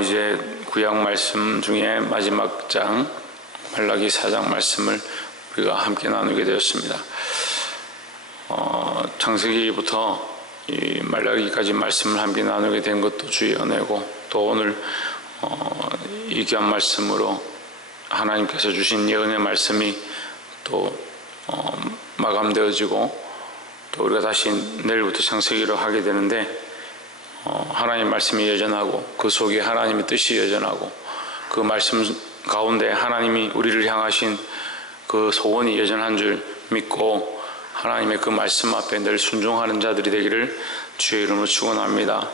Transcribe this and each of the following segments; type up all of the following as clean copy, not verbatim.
이제 구약 말씀 중에 마지막 장 말라기 4장 말씀을 우리가 함께 나누게 되었습니다. 창세기부터 이 말라기까지 말씀을 함께 나누게 된 것도 주의 은혜고, 또 오늘 이 귀한 말씀으로 하나님께서 주신 예언의 말씀이 또 마감되어지고, 또 우리가 다시 내일부터 창세기로 하게 되는데, 하나님 말씀이 여전하고 그 속에 하나님의 뜻이 여전하고, 그 말씀 가운데 하나님이 우리를 향하신 그 소원이 여전한 줄 믿고 하나님의 그 말씀 앞에 늘 순종하는 자들이 되기를 주의 이름으로 축원합니다.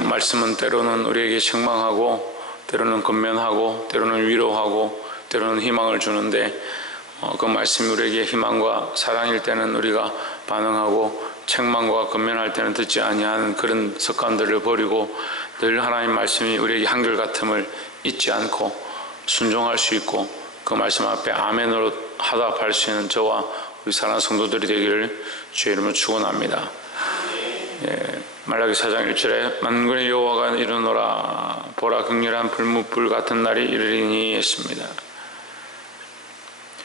말씀은 때로는 우리에게 책망하고, 때로는 권면하고, 때로는 위로하고, 때로는 희망을 주는데, 그 말씀이 우리에게 희망과 사랑일 때는 우리가 반응하고, 책망과 권면할 때는 듣지 아니하는 그런 습관들을 버리고, 늘 하나님 말씀이 우리에게 한결같음을 잊지 않고 순종할 수 있고, 그 말씀 앞에 아멘으로 화답할 수 있는 저와 우리 사랑하는 성도들이 되기를 주의 이름으로 축원합니다. 말라기 4장 1절에 만군의 여호와가 이르노라, 보라 극렬한 불뭇불 같은 날이 이르리니 했습니다.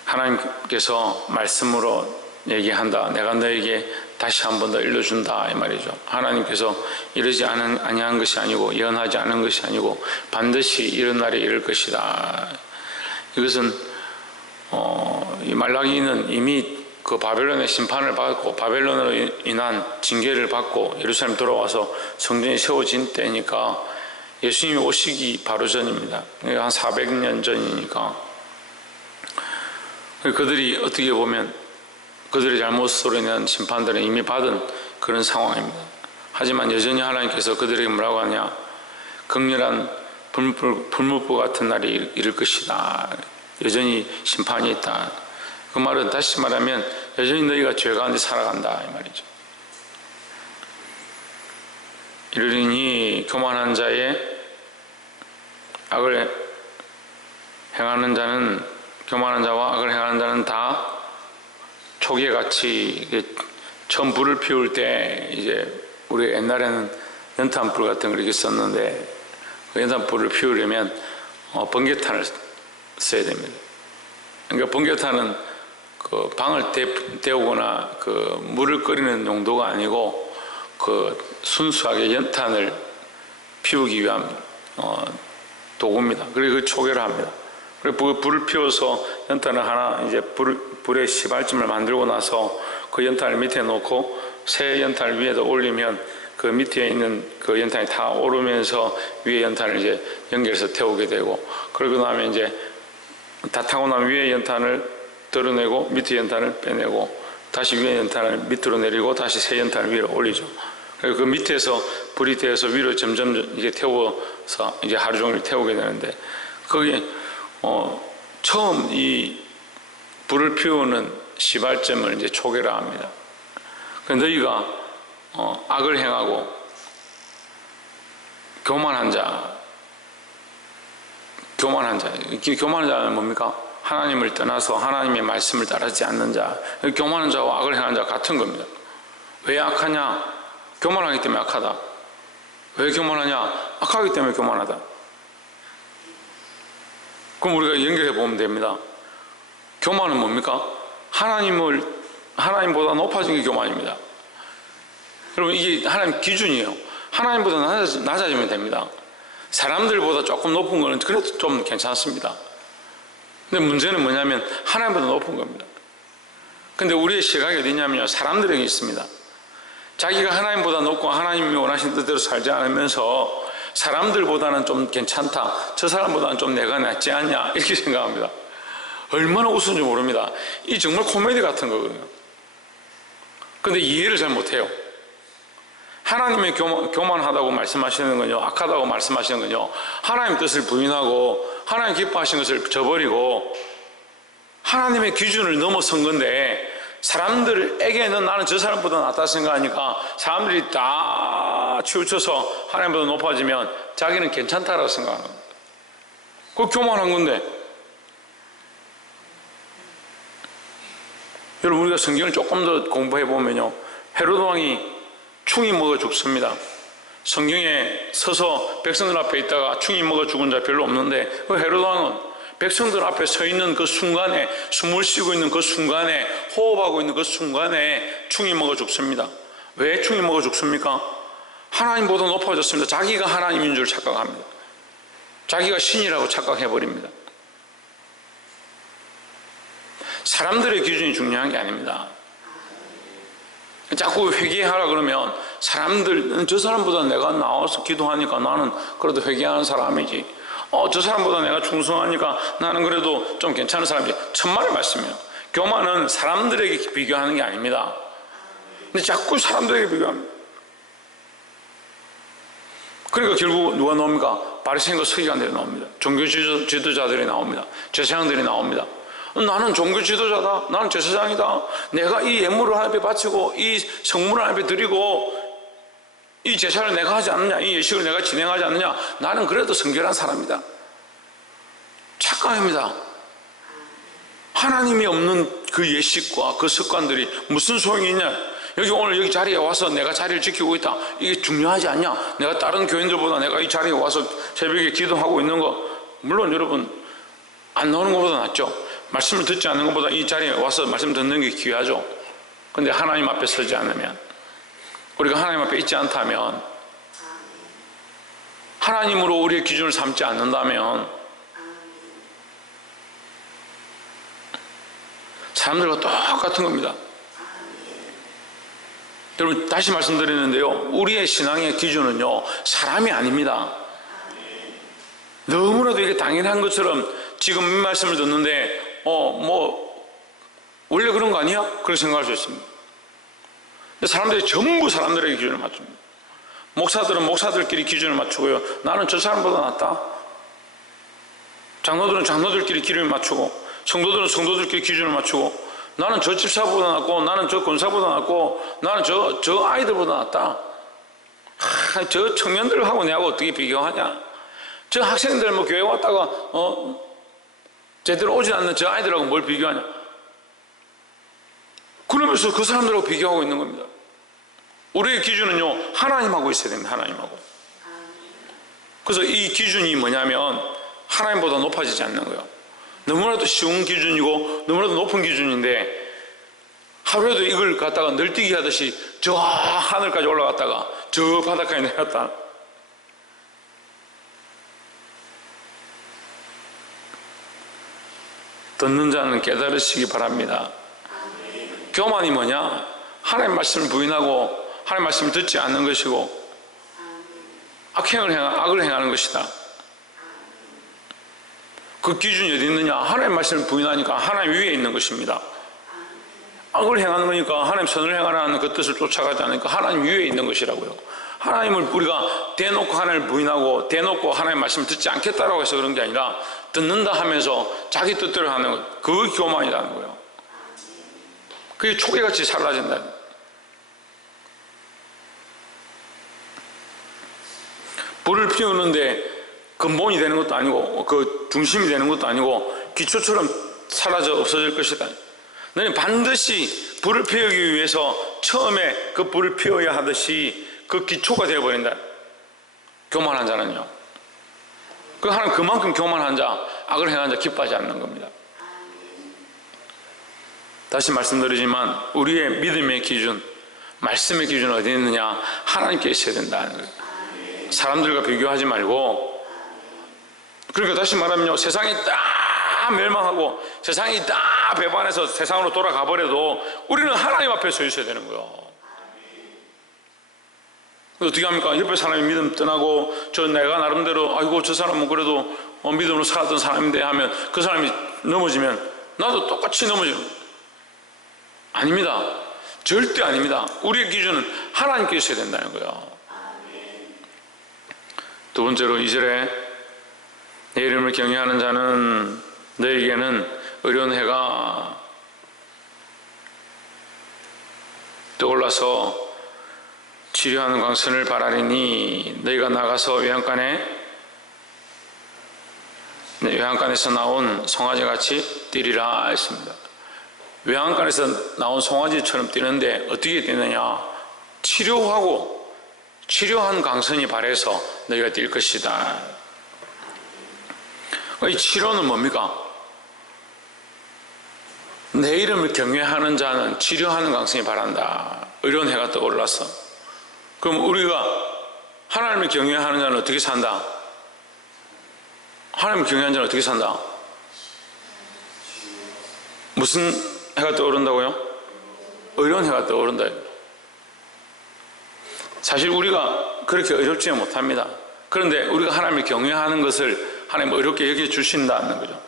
하나님께서 말씀으로 얘기한다. 내가 너에게 다시 한 번 더 일러준다, 이 말이죠. 하나님께서 이르지 아니한 것이 아니고, 예언하지 않은 것이 아니고 반드시 이런 날이 이를 것이다. 이것은 이 말라기는 이미 그 바벨론의 심판을 받고 바벨론으로 인한 징계를 받고 예루살렘 돌아와서 성전이 세워진 때니까, 예수님이 오시기 바로 전입니다. 한 400년 전이니까 그들이 어떻게 보면 그들의 잘못으로 인한 심판들은 이미 받은 그런 상황입니다. 하지만 여전히 하나님께서 그들에게 뭐라고 하냐, 극렬한 불뭇불 같은 날이 이를 것이다. 여전히 심판이 있다. 그 말은 다시 말하면 여전히 너희가 죄 가운데 살아간다, 이 말이죠. 이르리니 교만한 자의 악을 행하는 자는, 교만한 자와 악을 행하는 자는 다 초계같이, 처음 불을 피울 때 이제 우리 옛날에는 연탄불 같은 걸 이렇게 썼는데, 그 연탄불을 피우려면 번개탄을 써야 됩니다. 그러니까 번개탄은 그 방을 데우거나 그 물을 끓이는 용도가 아니고, 그 순수하게 연탄을 피우기 위한 도구입니다. 그리고 그 초계를 합니다. 그리고 불을 피워서 연탄을 하나 이제 불에 시발점을 만들고 나서 그 연탄을 밑에 놓고 새 연탄을 위에다 올리면 그 밑에 있는 그 연탄이 다 오르면서 위에 연탄을 이제 연결해서 태우게 되고, 그러고 나면 이제 다 타고 나면 위에 연탄을 드러내고 밑에 연탄을 빼내고, 다시 위에 연탄을 밑으로 내리고 다시 새 연탄을 위로 올리죠. 그리고 그 밑에서 불이 되어서 위로 점점 이제 태워서 이제 하루 종일 태우게 되는데, 거기에 처음 이 불을 피우는 시발점을 이제 초계라 합니다. 너희가 악을 행하고 교만한 자는 뭡니까? 하나님을 떠나서 하나님의 말씀을 따르지 않는 자, 교만한 자와 악을 행하는 자가 같은 겁니다. 왜 악하냐? 교만하기 때문에 악하다. 왜 교만하냐? 악하기 때문에 교만하다. 그럼 우리가 연결해 보면 됩니다. 교만은 뭡니까? 하나님보다 높아진 게 교만입니다. 여러분, 이게 하나님 기준이에요. 하나님보다 낮아지면 됩니다. 사람들보다 조금 높은 거는 그래도 좀 괜찮습니다. 근데 문제는 뭐냐면 하나님보다 높은 겁니다. 근데 우리의 시각이 어디냐면요, 사람들에게 있습니다. 자기가 하나님보다 높고 하나님이 원하신 뜻대로 살지 않으면서 사람들보다는 좀 괜찮다, 저 사람보다는 좀 내가 낫지 않냐, 이렇게 생각합니다. 얼마나 우스운지 모릅니다. 이 정말 코미디 같은 거거든요. 근데 이해를 잘 못해요. 하나님의 교만하다고 말씀하시는 건요, 악하다고 말씀하시는 건요, 하나님 뜻을 부인하고 하나님 기뻐하신 것을 저버리고 하나님의 기준을 넘어선 건데, 사람들에게는 나는 저 사람보다 낫다 생각하니까 사람들이 다 치우쳐서 하나님보다 높아지면 자기는 괜찮다라고 생각하는 겁니다. 그거 교만한 건데. 여러분, 우리가 성경을 조금 더 공부해 보면요, 헤롯 왕이 충이 먹어 죽습니다. 성경에 서서 백성들 앞에 있다가 충이 먹어 죽은 자 별로 없는데 그 헤로드 왕은 백성들 앞에 서 있는 그 순간에, 숨을 쉬고 있는 그 순간에, 호흡하고 있는 그 순간에 충이 먹어 죽습니다. 왜 충이 먹어 죽습니까? 하나님보다 높아졌습니다. 자기가 하나님인 줄 착각합니다. 자기가 신이라고 착각해버립니다. 사람들의 기준이 중요한 게 아닙니다. 자꾸 회개하라 그러면 사람들, 저 사람보다 내가 나와서 기도하니까 나는 그래도 회개하는 사람이지, 저 사람보다 내가 충성하니까 나는 그래도 좀 괜찮은 사람이지. 천만의 말씀이에요. 교만은 사람들에게 비교하는 게 아닙니다. 근데 자꾸 사람들에게 비교합니다. 그러니까 결국 누가 나옵니까? 바리새인과 서기관들이 나옵니다. 종교 지도자들이 나옵니다. 제사장들이 나옵니다. 나는 종교 지도자다, 나는 제사장이다, 내가 이 예물을 하나님께 바치고 이 성물을 하나님께 드리고 이 제사를 내가 하지 않느냐, 이 예식을 내가 진행하지 않느냐, 나는 그래도 성결한 사람이다. 착각입니다. 하나님이 없는 그 예식과 그 습관들이 무슨 소용이 있냐. 여기 오늘 여기 자리에 와서 내가 자리를 지키고 있다, 이게 중요하지 않냐. 내가 다른 교인들보다 내가 이 자리에 와서 새벽에 기도하고 있는 거, 물론 여러분 안 나오는 것보다 낫죠. 말씀을 듣지 않는 것보다 이 자리에 와서 말씀 듣는 게 귀하죠. 근데 하나님 앞에 서지 않으면, 우리가 하나님 앞에 있지 않다면, 하나님으로 우리의 기준을 삼지 않는다면 사람들과 똑같은 겁니다. 여러분 다시 말씀드리는데요, 우리의 신앙의 기준은요 사람이 아닙니다. 너무나도 이게 당연한 것처럼 지금 이 말씀을 듣는데 원래 그런 거 아니야? 그렇게 생각할 수 있습니다. 근데 사람들이 전부 사람들에게 기준을 맞춥니다. 목사들은 목사들끼리 기준을 맞추고요, 나는 저 사람보다 낫다. 장로들은 장로들끼리 기준을 맞추고, 성도들은 성도들끼리 기준을 맞추고, 나는 저 집사보다 낫고, 나는 저 권사보다 낫고, 나는 저 아이들보다 낫다. 저 청년들하고 내하고 어떻게 비교하냐. 저 학생들 교회 왔다가 제대로 오지 않는 저 아이들하고 뭘 비교하냐. 그러면서 그 사람들하고 비교하고 있는 겁니다. 우리의 기준은요 하나님하고 있어야 됩니다. 하나님하고. 그래서 이 기준이 뭐냐면 하나님보다 높아지지 않는 거예요. 너무나도 쉬운 기준이고 너무나도 높은 기준인데, 하루에도 이걸 갖다가 널뛰기 하듯이 저 하늘까지 올라갔다가 저 바닷가에 내렸다. 듣는 자는 깨달으시기 바랍니다. 교만이 뭐냐? 하나님 말씀을 부인하고 하나님 말씀을 듣지 않는 것이고 악을 행하는 것이다. 그 기준이 어디 있느냐? 하나님 말씀을 부인하니까 하나님 위에 있는 것입니다. 악을 행하는 거니까 하나님 선을 행하라는 그 뜻을 쫓아가지 않으니까 하나님 위에 있는 것이라고요. 하나님을 우리가 대놓고 하나님을 부인하고 대놓고 하나님 말씀을 듣지 않겠다라고 해서 그런 게 아니라, 듣는다 하면서 자기 뜻대로 하는 것, 그게 교만이라는 거예요. 그게 초계같이 사라진다. 불을 피우는데 근본이 되는 것도 아니고 그 중심이 되는 것도 아니고 기초처럼 사라져 없어질 것이다. 너는 반드시 불을 피우기 위해서 처음에 그 불을 피워야 하듯이 그 기초가 되어버린다. 교만한 자는요. 그 하나님 그만큼 교만한 자, 악을 행한 자 기뻐하지 않는 겁니다. 다시 말씀드리지만 우리의 믿음의 기준, 말씀의 기준은 어디 있느냐? 하나님께 있어야 된다는 거예요. 사람들과 비교하지 말고. 그러니까 다시 말하면요, 세상이 다 멸망하고 세상이 다 배반해서 세상으로 돌아가 버려도 우리는 하나님 앞에 서 있어야 되는 거예요. 어떻게 합니까? 옆에 사람이 믿음 떠나고 내가 나름대로 아이고 저 사람은 그래도 믿음으로 살았던 사람인데 하면 그 사람이 넘어지면 나도 똑같이 넘어지는 거예요. 아닙니다. 절대 아닙니다. 우리의 기준은 하나님께 있어야 된다는 거예요. 두 번째로 2절에 내 이름을 경외하는 자는 너에게는 의로운 해가 떠올라서 치료하는 광선을 바라리니 너희가 나가서 외양간에서 나온 송아지같이 뛰리라 했습니다. 외양간에서 나온 송아지처럼 뛰는데 어떻게 뛰느냐? 치료하고 치료한 강선이 발해서 너희가 뛸 것이다. 이 치료는 뭡니까? 내 이름을 경외하는 자는 치료하는 강성이 바란다. 이런 해가 떠올랐어. 그럼 우리가 하나님을 경외하는 자는 어떻게 산다? 하나님을 경외하는 자는 어떻게 산다? 무슨 해가 떠오른다고요? 의로운 해가 떠오른다. 사실 우리가 그렇게 어렵지 못합니다. 그런데 우리가 하나님을 경외하는 것을 하나님 어렵게 여겨주신다는 거죠.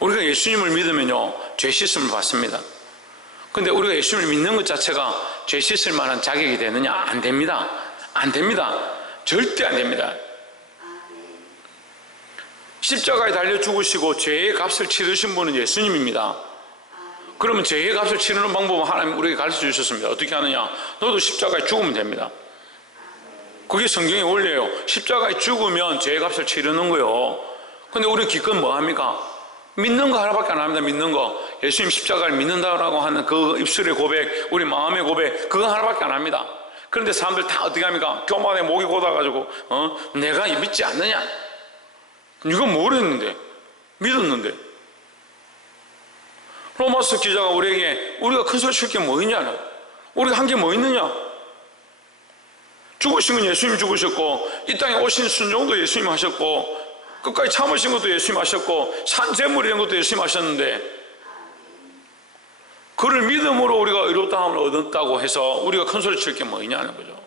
우리가 예수님을 믿으면요, 죄 씻음을 받습니다. 근데 우리가 예수님을 믿는 것 자체가 죄 씻을 만한 자격이 되느냐? 안 됩니다. 안 됩니다. 절대 안 됩니다. 십자가에 달려 죽으시고 죄의 값을 치르신 분은 예수님입니다. 그러면 죄의 값을 치르는 방법은 하나님 우리에게 가르쳐 주셨습니다. 어떻게 하느냐? 너도 십자가에 죽으면 됩니다. 그게 성경의 원리예요. 십자가에 죽으면 죄의 값을 치르는 거예요. 근데 우리 기껏 뭐 합니까? 믿는 거 하나밖에 안 합니다. 믿는 거. 예수님 십자가를 믿는다라고 하는 그 입술의 고백, 우리 마음의 고백, 그거 하나밖에 안 합니다. 그런데 사람들 다 어떻게 합니까? 교만에 목이 곧아가지고 내가 믿지 않느냐? 이건 뭘 했는데? 믿었는데. 로마서 기자가 우리에게 우리가 큰 소리 칠 게 뭐 있냐? 우리가 한 게 뭐 있느냐? 죽으신 건 예수님이 죽으셨고, 이 땅에 오신 순종도 예수님이 하셨고, 끝까지 참으신 것도 예수님이 하셨고, 산재물이 된 것도 예수님이 하셨는데, 그를 믿음으로 우리가 의롭다함을 얻었다고 해서 우리가 큰 소리 칠 게 뭐 있냐는 거죠.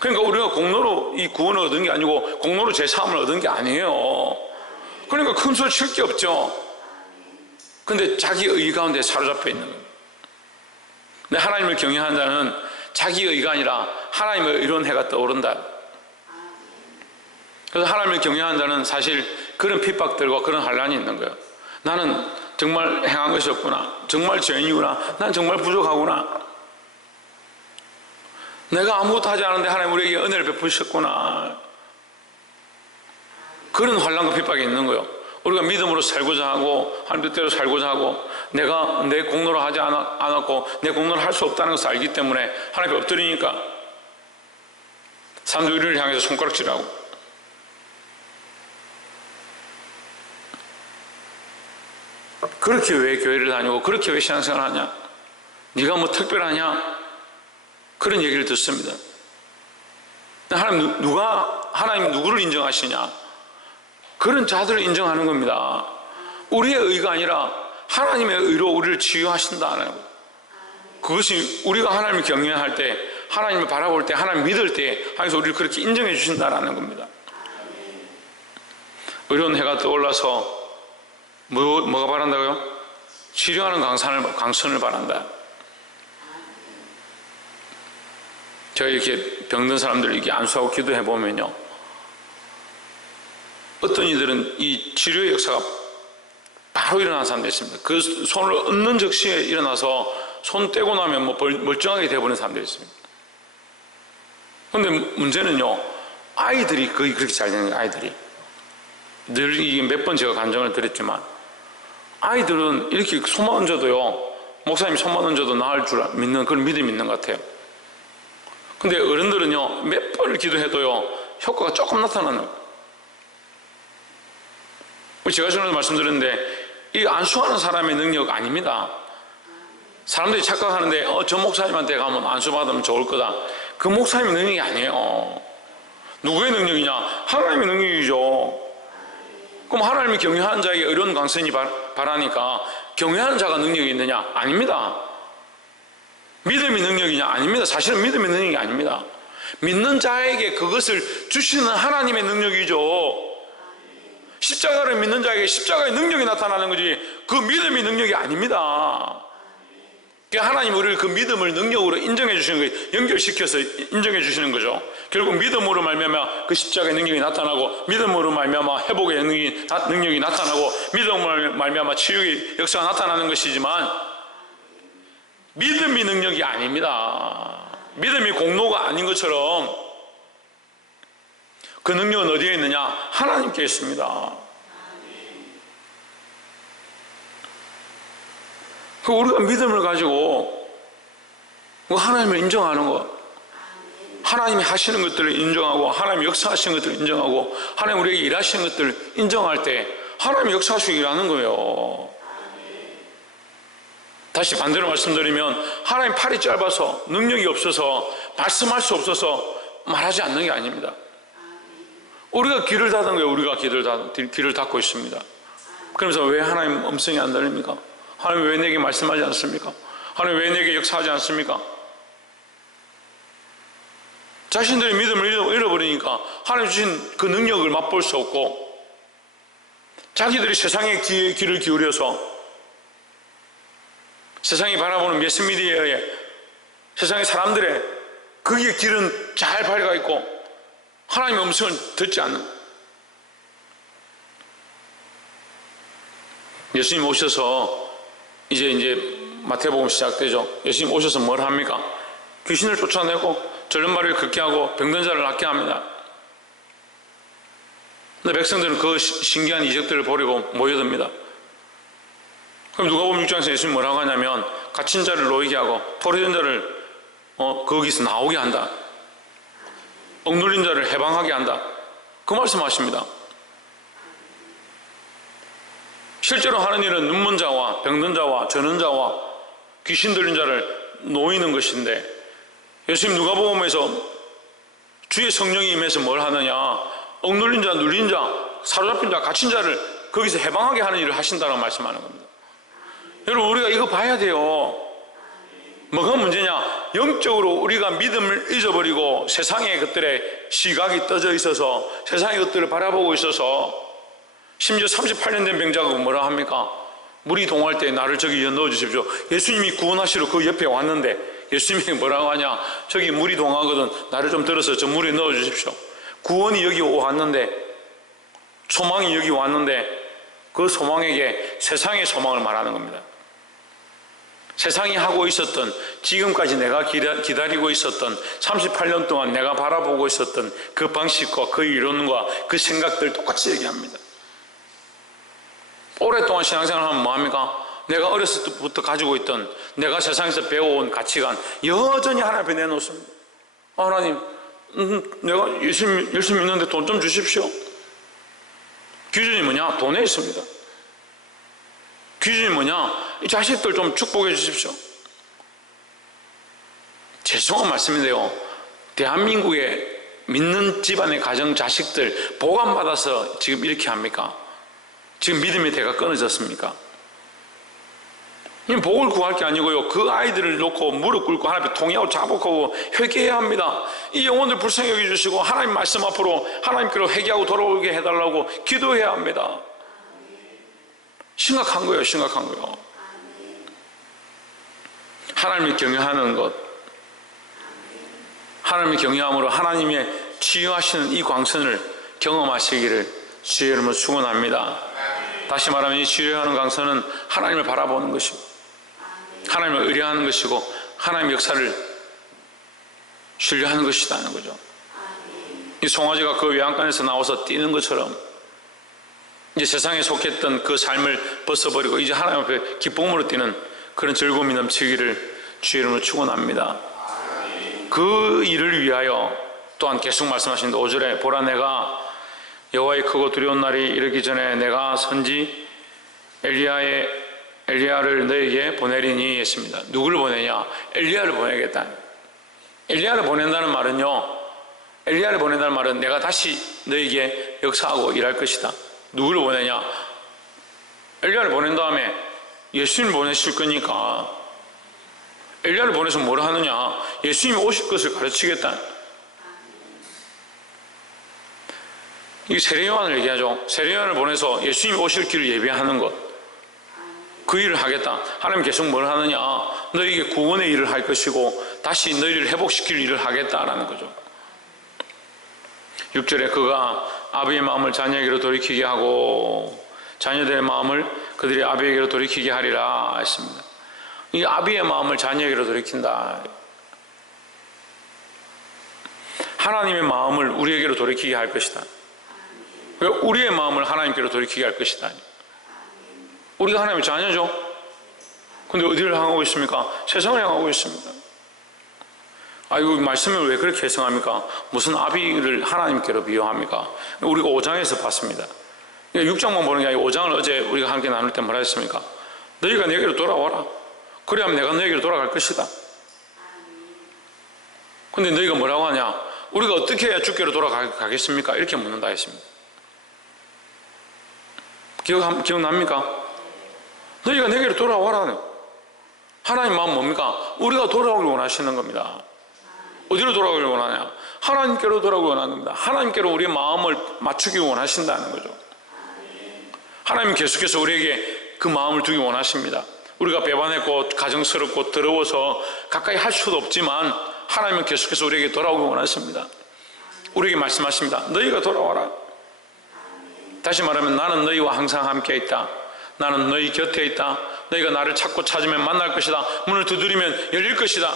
그러니까 우리가 공로로 이 구원을 얻은 게 아니고 공로로 제 사함을 얻은 게 아니에요. 그러니까 큰 소리 칠 게 없죠. 근데 자기 의 가운데 사로잡혀 있는 거예요. 근데 하나님을 경외하는 자는 자기 의가 아니라 하나님의 의로운 해가 떠오른다. 그래서 하나님을 경외하는 자는 사실 그런 핍박들과 그런 환란이 있는 거예요. 나는 정말 행한 것이 없구나. 정말 죄인이구나. 난 정말 부족하구나. 내가 아무것도 하지 않았는데 하나님 우리에게 은혜를 베푸셨구나. 그런 환란과 핍박이 있는 거예요. 우리가 믿음으로 살고자 하고 하나님 뜻대로 살고자 하고 내가 내 공로로 하지 않았고 내 공로를 할 수 없다는 것을 알기 때문에 하나님께 엎드리니까 사람들이 우리를 향해서 손가락질하고, 그렇게 왜 교회를 다니고 그렇게 왜 신앙생활을 하냐? 네가 뭐 특별하냐? 그런 얘기를 듣습니다. 하나님 누구를 인정하시냐? 그런 자들을 인정하는 겁니다. 우리의 의가 아니라 하나님의 의로 우리를 치유하신다는 것. 그것이 우리가 하나님을 경외할 때, 하나님을 바라볼 때, 하나님 믿을 때 하면서 우리를 그렇게 인정해 주신다는 겁니다. 의로운 해가 떠올라서 뭐가 바란다고요? 치료하는 강선을 바란다. 제가 이렇게 병든 사람들 이렇게 안수하고 기도해 보면요, 어떤 이들은 이 치료의 역사가 바로 일어나는 사람도 있습니다. 그 손을 얹는 즉시에 일어나서 손 떼고 나면 뭐 멀쩡하게 돼버리는 사람도 있습니다. 그런데 문제는요, 아이들이 거의 그렇게 잘 되는 거예요. 아이들이 늘 이게 몇 번 제가 간증을 드렸지만, 아이들은 이렇게 손만 얹어도요, 목사님이 손만 얹어도 나을 줄 믿는 그런 믿음이 있는 것 같아요. 근데 어른들은요, 몇 번을 기도해도요, 효과가 조금 나타나는 거예요. 제가 전에도 말씀드렸는데, 이 안수하는 사람의 능력 아닙니다. 사람들이 착각하는데 저 목사님한테 가면 안수받으면 좋을 거다. 그 목사님의 능력이 아니에요. 누구의 능력이냐? 하나님의 능력이죠. 그럼 하나님이 경외하는 자에게 의로운 강선이 바라니까 경외하는 자가 능력이 있느냐? 아닙니다. 믿음이 능력이냐? 아닙니다. 사실은 믿음이 능력이 아닙니다. 믿는 자에게 그것을 주시는 하나님의 능력이죠. 십자가를 믿는 자에게 십자가의 능력이 나타나는 거지, 그 믿음이 능력이 아닙니다. 하나님 우리를 그 믿음을 능력으로 인정해 주시는 거예요. 연결시켜서 인정해 주시는 거죠. 결국 믿음으로 말미암아 그 십자가의 능력이 나타나고, 믿음으로 말미암아 회복의 능력이 나타나고, 믿음으로 말미암아 치유의 역사가 나타나는 것이지만, 믿음이 능력이 아닙니다. 믿음이 공로가 아닌 것처럼 그 능력은 어디에 있느냐? 하나님께 있습니다. 우리가 믿음을 가지고 하나님을 인정하는 것, 하나님이 하시는 것들을 인정하고 하나님이 역사하시는 것들을 인정하고 하나님 우리에게 일하시는 것들을 인정할 때 하나님이 역사하시고 일하는 거예요. 다시 반대로 말씀드리면 하나님 팔이 짧아서 능력이 없어서 말씀할 수 없어서 말하지 않는 게 아닙니다. 우리가 귀를 닫은 거예요. 우리가 귀를 닫고 있습니다. 그러면서 왜 하나님 음성이 안 들립니까? 하나님 왜 내게 말씀하지 않습니까? 하나님 왜 내게 역사하지 않습니까? 자신들의 믿음을 잃어버리니까 하나님 주신 그 능력을 맛볼 수 없고 자기들이 세상에 귀를 기울여서 세상이 바라보는 매스미디어에 세상의 사람들의 거기에 길은 잘 밝아 있고 하나님의 음성을 듣지 않는 예수님 오셔서 이제 마태복음 시작되죠. 예수님 오셔서 뭘 합니까? 귀신을 쫓아내고 절름발이를 걷게 하고 병든 자를 낫게 합니다. 근데 백성들은 그 신기한 이적들을 보려고 모여듭니다. 그럼 누가복음 6장에서 예수님이 뭐라고 하냐면 갇힌 자를 놓이게 하고 포로된 자를 거기서 나오게 한다. 억눌린 자를 해방하게 한다. 그 말씀하십니다. 실제로 하는 일은 눈먼 자와 병든 자와 저는 자와 귀신 들린 자를 놓이는 것인데 예수님 누가복음에서 주의 성령이 임해서 뭘 하느냐, 억눌린 자, 눌린 자, 사로잡힌 자, 갇힌 자를 거기서 해방하게 하는 일을 하신다고 말씀하는 겁니다. 여러분 우리가 이거 봐야 돼요. 뭐가 문제냐? 영적으로 우리가 믿음을 잊어버리고 세상의 것들에 시각이 떠져 있어서 세상의 것들을 바라보고 있어서 심지어 38년 된 병자가 뭐라 합니까? 물이 동할 때 나를 저기 넣어주십시오. 예수님이 구원하시러 그 옆에 왔는데 예수님이 뭐라고 하냐? 저기 물이 동하거든 나를 좀 들어서 저 물에 넣어주십시오. 구원이 여기 왔는데 소망이 여기 왔는데 그 소망에게 세상의 소망을 말하는 겁니다. 세상이 하고 있었던 지금까지 내가 기다리고 있었던 38년 동안 내가 바라보고 있었던 그 방식과 그 이론과 그 생각들 똑같이 얘기합니다. 오랫동안 신앙생활을 하면 뭐합니까? 내가 어렸을 때부터 가지고 있던 내가 세상에서 배워온 가치관 여전히 하나님 앞에 내놓습니다. 하나님 내가 열심히 믿는데 돈 좀 주십시오. 기준이 뭐냐? 돈에 있습니다. 기준이 뭐냐? 이 자식들 좀 축복해 주십시오. 죄송한 말씀인데요, 대한민국의 믿는 집안의 가정 자식들 보관받아서 지금 이렇게 합니까? 지금 믿음의 대가 끊어졌습니까? 복을 구할 게 아니고요, 그 아이들을 놓고 무릎 꿇고 하나님 앞에 통회하고 자복하고 회개해야 합니다. 이 영혼들 불쌍히 여겨주시고 하나님 말씀 앞으로 하나님께로 회개하고 돌아오게 해달라고 기도해야 합니다. 심각한 거예요. 심각한 거예요. 하나님을 경외하는 것, 하나님을 경외함으로 하나님의 치유하시는 이 광선을 경험하시기를 주의 이름으로 축원합니다. 다시 말하면 이 치유하는 광선은 하나님을 바라보는 것이고 하나님을 의뢰하는 것이고 하나님의 역사를 신뢰하는 것이라는 거죠. 이 송아지가 그 외양간에서 나와서 뛰는 것처럼 이제 세상에 속했던 그 삶을 벗어버리고 이제 하나님 앞에 기쁨으로 뛰는 그런 즐거움이 넘치기를 주의 이름으로 축원합니다. 그 일을 위하여 또한 계속 말씀하시는데 5절에 보라 내가 여호와의 크고 두려운 날이 이르기 전에 내가 선지 엘리야를 너에게 보내리니 했습니다. 누구를 보내냐? 엘리야를 보내겠다. 엘리야를 보낸다는 말은요, 엘리야를 보낸다는 말은 내가 다시 너에게 역사하고 일할 것이다. 누구를 보내냐? 엘리야를 보낸 다음에 예수님을 보내실 거니까 엘리야를 보내서 뭘 하느냐? 예수님이 오실 것을 가르치겠다. 이게 세례요한을 얘기하죠. 세례요한을 보내서 예수님이 오실 길을 예비하는 것, 그 일을 하겠다. 하나님 계속 뭘 하느냐? 너에게 구원의 일을 할 것이고 다시 너희를 회복시킬 일을 하겠다라는 거죠. 6절에 그가 아비의 마음을 자녀에게로 돌이키게 하고 자녀들의 마음을 그들이 아비에게로 돌이키게 하리라 했습니다. 이 아비의 마음을 자녀에게로 돌이킨다. 하나님의 마음을 우리에게로 돌이키게 할 것이다. 우리의 마음을 하나님께로 돌이키게 할 것이다. 우리가 하나님의 자녀죠. 근데 어디를 향하고 있습니까? 세상을 향하고 있습니다. 아이고, 말씀을 왜 그렇게 해석합니까? 무슨 아비를 하나님께로 비유합니까? 우리가 5장에서 봤습니다. 6장만 보는 게 아니고 5장을 어제 우리가 함께 나눌 때 뭐라 했습니까? 너희가 내게로 돌아와라. 그래야면 내가 너에게로 돌아갈 것이다. 근데 너희가 뭐라고 하냐? 우리가 어떻게 해야 주께로 돌아가겠습니까? 이렇게 묻는다 했습니다. 기억납니까? 너희가 내게로 돌아와라. 하나님 마음 뭡니까? 우리가 돌아오길 원하시는 겁니다. 어디로 돌아오길 원하냐? 하나님께로 돌아오길 원하는 겁니다. 하나님께로 우리의 마음을 맞추기 원하신다는 거죠. 하나님 계속해서 우리에게 그 마음을 두기 원하십니다. 우리가 배반했고 가정스럽고 더러워서 가까이 할 수도 없지만 하나님은 계속해서 우리에게 돌아오기 원하십니다. 우리에게 말씀하십니다. 너희가 돌아와라. 다시 말하면 나는 너희와 항상 함께 있다. 나는 너희 곁에 있다. 너희가 나를 찾고 찾으면 만날 것이다. 문을 두드리면 열릴 것이다.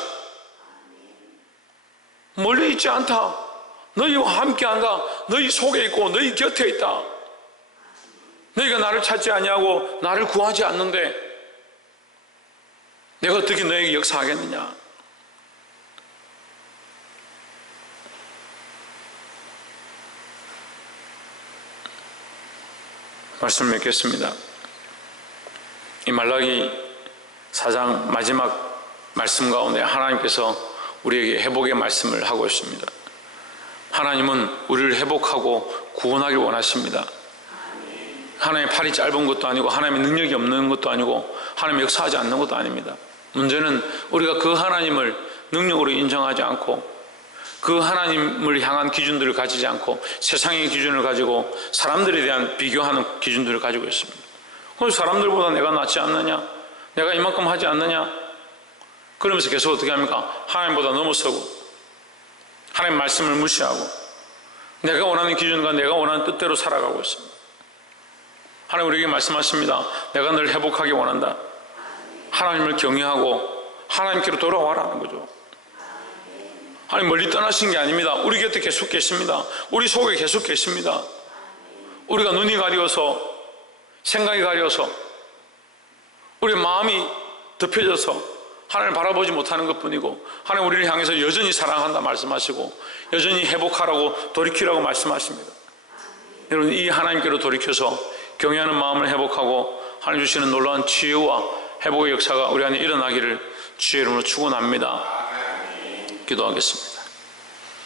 멀리 있지 않다. 너희와 함께 한다. 너희 속에 있고 너희 곁에 있다. 너희가 나를 찾지 아니하고 나를 구하지 않는데 내가 어떻게 너에게 역사하겠느냐? 말씀 맺겠습니다. 이 말라기 4장 마지막 말씀 가운데 하나님께서 우리에게 회복의 말씀을 하고 있습니다. 하나님은 우리를 회복하고 구원하길 원하십니다. 하나님의 팔이 짧은 것도 아니고 하나님의 능력이 없는 것도 아니고 하나님이 역사하지 않는 것도 아닙니다. 문제는 우리가 그 하나님을 능력으로 인정하지 않고 그 하나님을 향한 기준들을 가지지 않고 세상의 기준을 가지고 사람들에 대한 비교하는 기준들을 가지고 있습니다. 그래서 사람들보다 내가 낫지 않느냐? 내가 이만큼 하지 않느냐? 그러면서 계속 어떻게 합니까? 하나님보다 넘어서고 하나님 말씀을 무시하고 내가 원하는 기준과 내가 원하는 뜻대로 살아가고 있습니다. 하나님 우리에게 말씀하십니다. 내가 널 회복하기 원한다. 하나님을 경외하고 하나님께로 돌아와라는 거죠. 하나님 멀리 떠나신 게 아닙니다. 우리 곁에 계속 계십니다. 우리 속에 계속 계십니다. 우리가 눈이 가려서 생각이 가려서 우리 마음이 덮여져서 하나님을 바라보지 못하는 것뿐이고 하나님 우리를 향해서 여전히 사랑한다 말씀하시고 여전히 회복하라고 돌이키라고 말씀하십니다. 여러분 이 하나님께로 돌이켜서 경외하는 마음을 회복하고 하나님 주시는 놀라운 치유와 회복의 역사가 우리 안에 일어나기를 주의 이름으로 축원합니다. 기도하겠습니다.